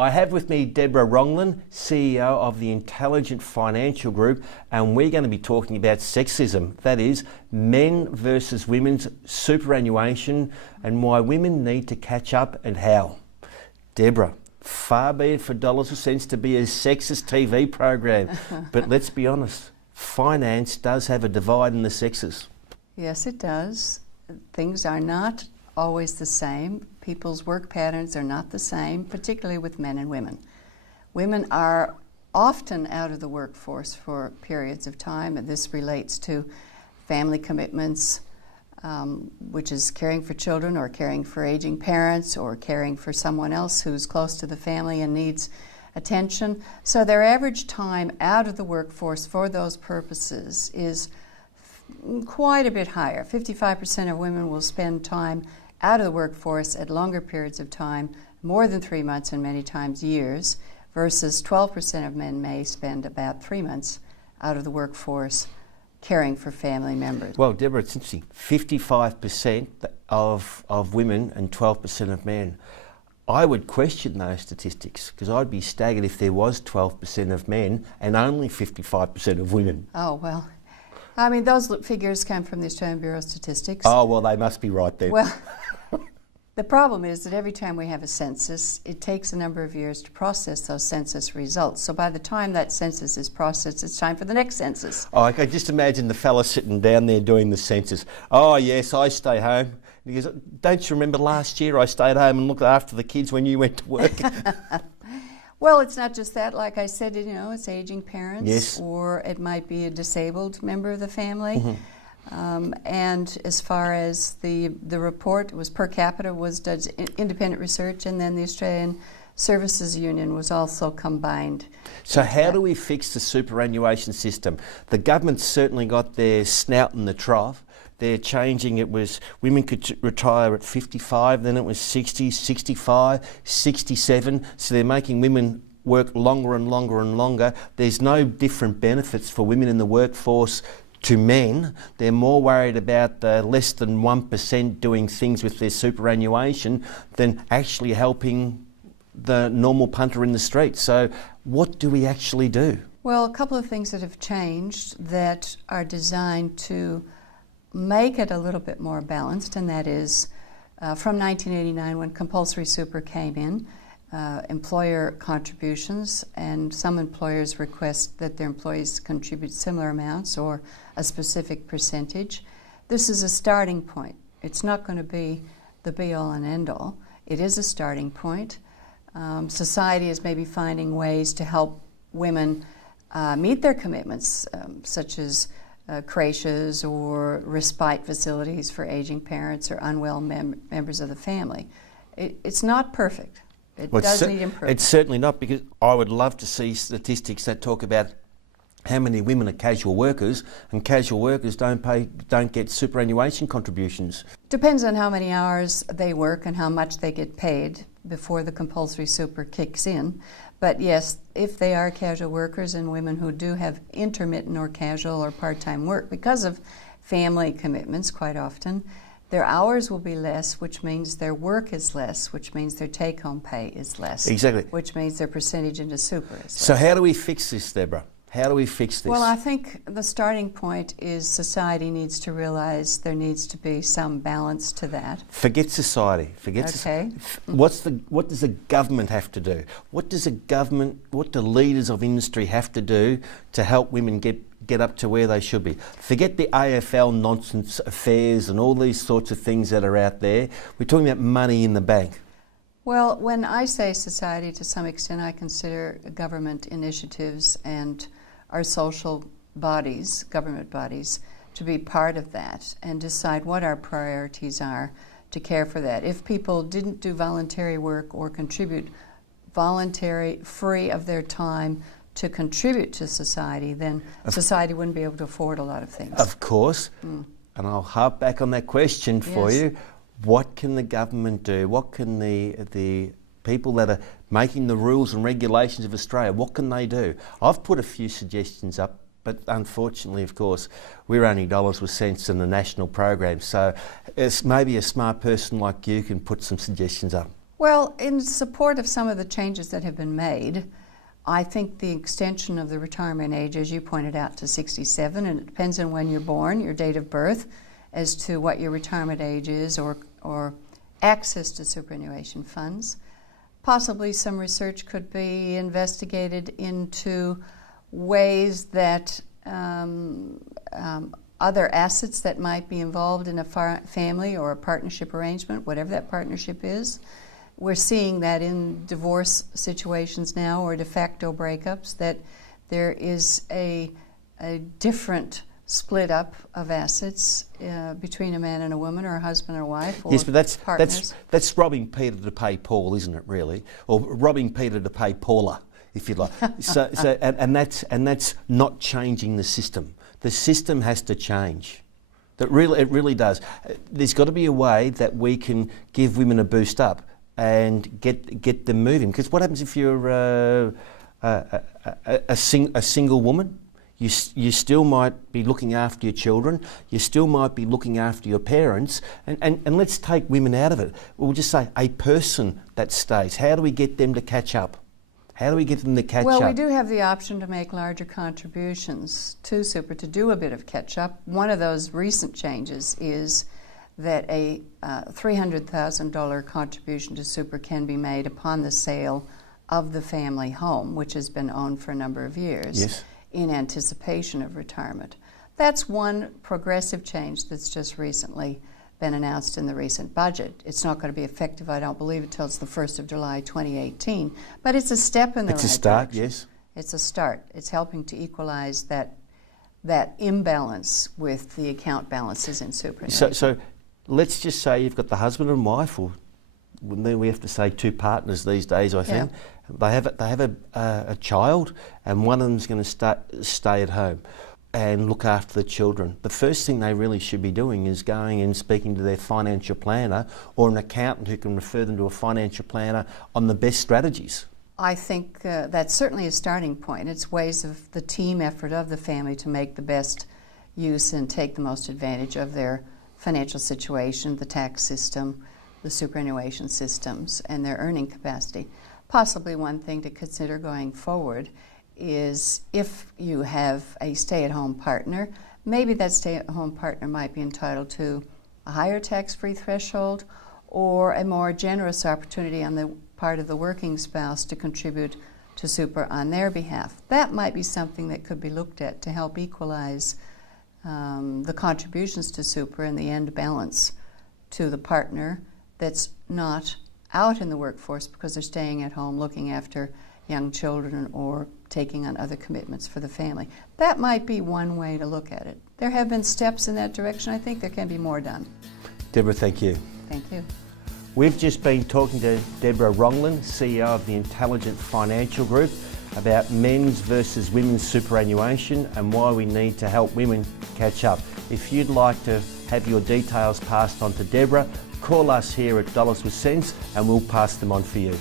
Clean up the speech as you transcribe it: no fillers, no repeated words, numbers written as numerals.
I have with me Deborah Rognlien, CEO of the Intelligent Financial Group, and we're going to be talking about sexism, that is, men versus women's superannuation and why women need to catch up and how. Deborah, far be it for dollars or cents to be a sexist TV program, but let's be honest, finance does have a divide in the sexes. Yes, it does. Things are not always the same. People's work patterns are not the same, particularly with men and women. Women are often out of the workforce for periods of time, and this relates to family commitments, which is caring for children or caring for aging parents or caring for someone else who's close to the family and needs attention. So their average time out of the workforce for those purposes is quite a bit higher. 55% of women will spend time out of the workforce at longer periods of time, more than 3 months and many times years, versus 12% of men may spend about 3 months out of the workforce caring for family members. Well, Deborah, it's interesting. 55% of women and 12% of men. I would question those statistics because I'd be staggered if there was 12% of men and only 55% of women. Oh, well, I mean, those figures come from the Australian Bureau of Statistics. Oh, well, they must be right then. Well, the problem is that every time we have a census, it takes a number of years to process those census results. So by the time that census is processed, it's time for the next census. Oh, I can just imagine the fella sitting down there doing the census. Oh, yes, I stay home. He goes, don't you remember last year I stayed home and looked after the kids when you went to work? Well, it's not just that. Like I said, you know, it's aging parents, yes, or it might be a disabled member of the family. Mm-hmm. And as far as the report was per capita, was does independent research, and then the Australian Services Union was also combined. So how do we fix the superannuation system? The government's certainly got their snout in the trough. They're changing. It was women could retire at 55, then it was 60, 65, 67. So they're making women work longer and longer and longer. There's no different benefits for women in the workforce to men. They're more worried about the less than 1% doing things with their superannuation than actually helping the normal punter in the street. So what do we actually do? Well, a couple of things that have changed that are designed to make it a little bit more balanced, and that is from 1989 when compulsory super came in, employer contributions, and some employers request that their employees contribute similar amounts or a specific percentage. This is a starting point. It's not going to be the be-all and end-all. It is a starting point. Society is maybe finding ways to help women meet their commitments, such as creches or respite facilities for aging parents or unwell members of the family. It's not perfect. It does need improvement. It's certainly not, because I would love to see statistics that talk about how many women are casual workers, and casual workers don't get superannuation contributions. Depends on how many hours they work and how much they get paid before the compulsory super kicks in. But yes, if they are casual workers and women who do have intermittent or casual or part-time work because of family commitments quite often, their hours will be less, which means their work is less, which means their take-home pay is less. Exactly. Which means their percentage into super is less. So how do we fix this, Deborah? How do we fix this? Well, I think the starting point is society needs to realize there needs to be some balance to that. Forget society. Okay. What does the government have to do? What do leaders of industry have to do to help women get up to where they should be? Forget the AFL nonsense affairs and all these sorts of things that are out there. We're talking about money in the bank. Well, when I say society, to some extent, I consider government initiatives and our social bodies, government bodies, to be part of that and decide what our priorities are to care for that. If people didn't do voluntary work or contribute voluntary, free of their time to contribute to society, then society wouldn't be able to afford a lot of things. Of course. And I'll harp back on that question for you. What can the government do? What can the people that are making the rules and regulations of Australia, what can they do? I've put a few suggestions up, but unfortunately, of course, we're only dollars with cents in the national program. So maybe a smart person like you can put some suggestions up. Well, in support of some of the changes that have been made, I think the extension of the retirement age, as you pointed out, to 67, and it depends on when you're born, your date of birth, as to what your retirement age is, or access to superannuation funds. Possibly some research could be investigated into ways that other assets that might be involved in a family or a partnership arrangement, whatever that partnership is. We're seeing that in divorce situations now, or de facto breakups, that there is a different split up of assets between a man and a woman, or a husband or wife, or yes, but partners. that's robbing Peter to pay Paul, isn't it? Really, or robbing Peter to pay Paula, if you like. and that's not changing the system. The system has to change. It really does. There's got to be a way that we can give women a boost up and get them moving. Because what happens if you're a single woman? You still might be looking after your children. You still might be looking after your parents. And let's take women out of it. We'll just say a person that stays. How do we get them to catch up? How do we get them to catch up? Well, we do have the option to make larger contributions to super to do a bit of catch up. One of those recent changes is that a $300,000 contribution to super can be made upon the sale of the family home, which has been owned for a number of years, yes, in anticipation of retirement. That's one progressive change that's just recently been announced in the recent budget. It's not going to be effective, I don't believe, until it's the 1st of July 2018, but it's a step in the right direction. It's a start, yes. It's a start. It's helping to equalize that imbalance with the account balances in superannuation. So let's just say you've got the husband and wife, or then we have to say two partners these days, I think. Yeah. They have a child, and one of them's going to stay at home and look after the children. The first thing they really should be doing is going and speaking to their financial planner, or an accountant who can refer them to a financial planner on the best strategies. I think that's certainly a starting point. It's ways of the team effort of the family to make the best use and take the most advantage of their financial situation, the tax system, the superannuation systems, and their earning capacity. Possibly one thing to consider going forward is, if you have a stay-at-home partner, maybe that stay-at-home partner might be entitled to a higher tax-free threshold, or a more generous opportunity on the part of the working spouse to contribute to super on their behalf. That might be something that could be looked at to help equalize the contributions to super and the end balance to the partner that's not out in the workforce because they're staying at home looking after young children or taking on other commitments for the family. That might be one way to look at it. There have been steps in that direction. I think there can be more done. Deborah, thank you. Thank you. We've just been talking to Deborah Rognlien, CEO of the Intelligent Financial Group, about men's versus women's superannuation and why we need to help women catch up. If you'd like to have your details passed on to Deborah, call us here at Dollars with Sense and we'll pass them on for you.